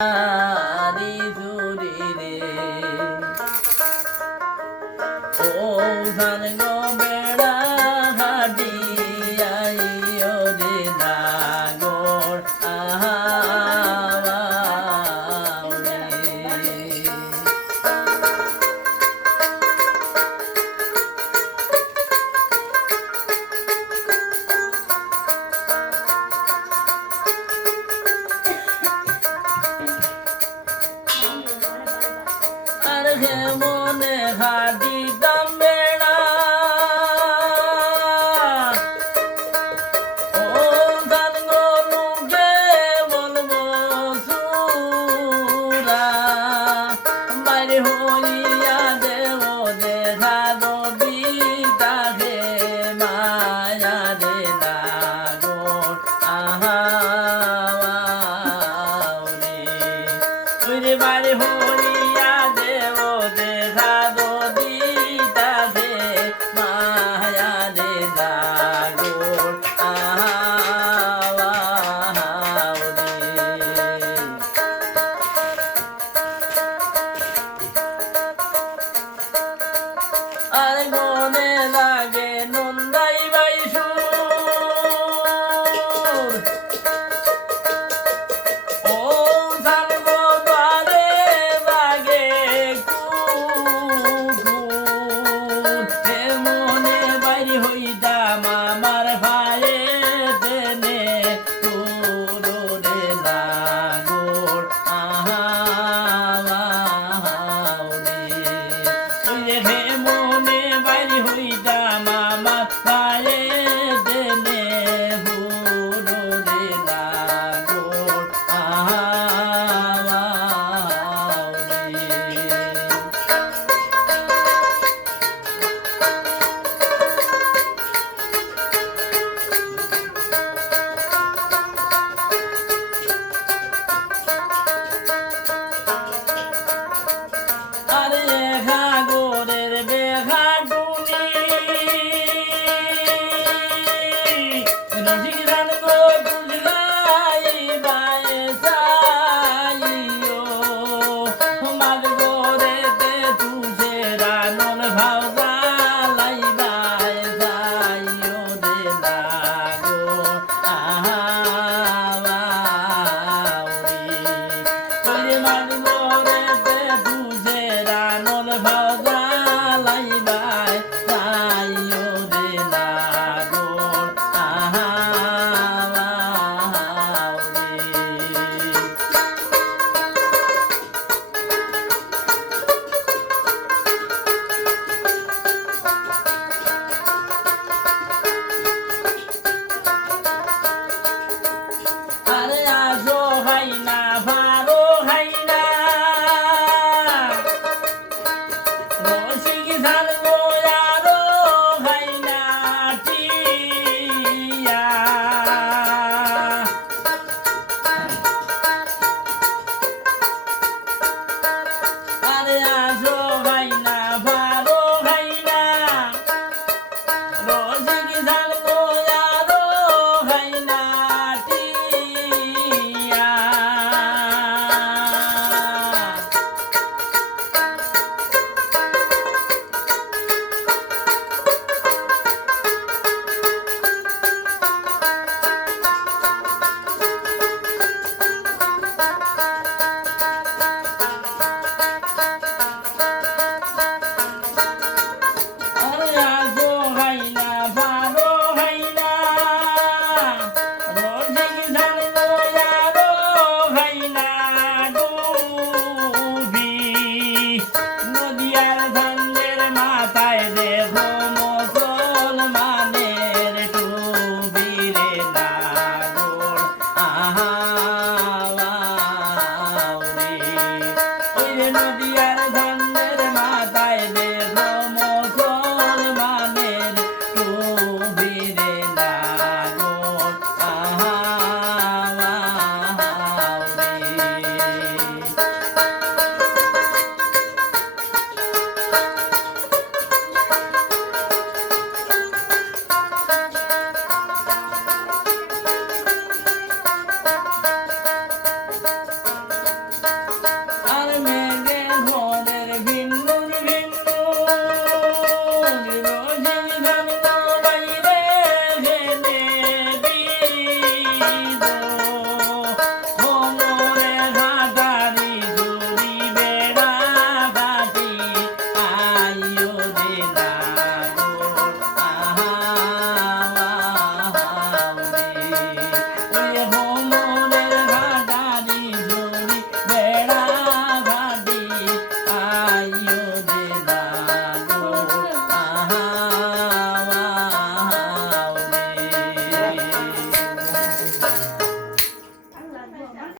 আরি জুরি রে ও ধান গো বেড়া হাডি আইও রে নাগর আহাওরে আর হে মনে হাডি দাম বেড়া ও ধান গরুকে বলবো সুরা বাইরে হইয়া দেব দেখা দবি তাহে মায়া রে নাগর আহাওরে ওরে বাইরে হইয়া দেব দেখা দবি তাহে মায়া রে নাগর আহাওরে আর মনে লাগে নন্দাই বাইসুর ও ধান গো দ্বারে লাগে কুকুর হে মনে বাইর হইতাম আমার ভাইয়ে দেনে তুরোরে নাগর আহাওরে ওই রে হে মনে বাইর হইতাম আমার ভাইয়ে দেনে হুরোরে নাগর আহাওরে আরে ঘাগরের বেঘাটুনি রসিরান গো তুলগাই বায়ে সাইও মাগ গোরেতে তুঝে রানন ভাওজা লাই বায়ে সাইও দে নাগর আহাওরে ওরে মাগ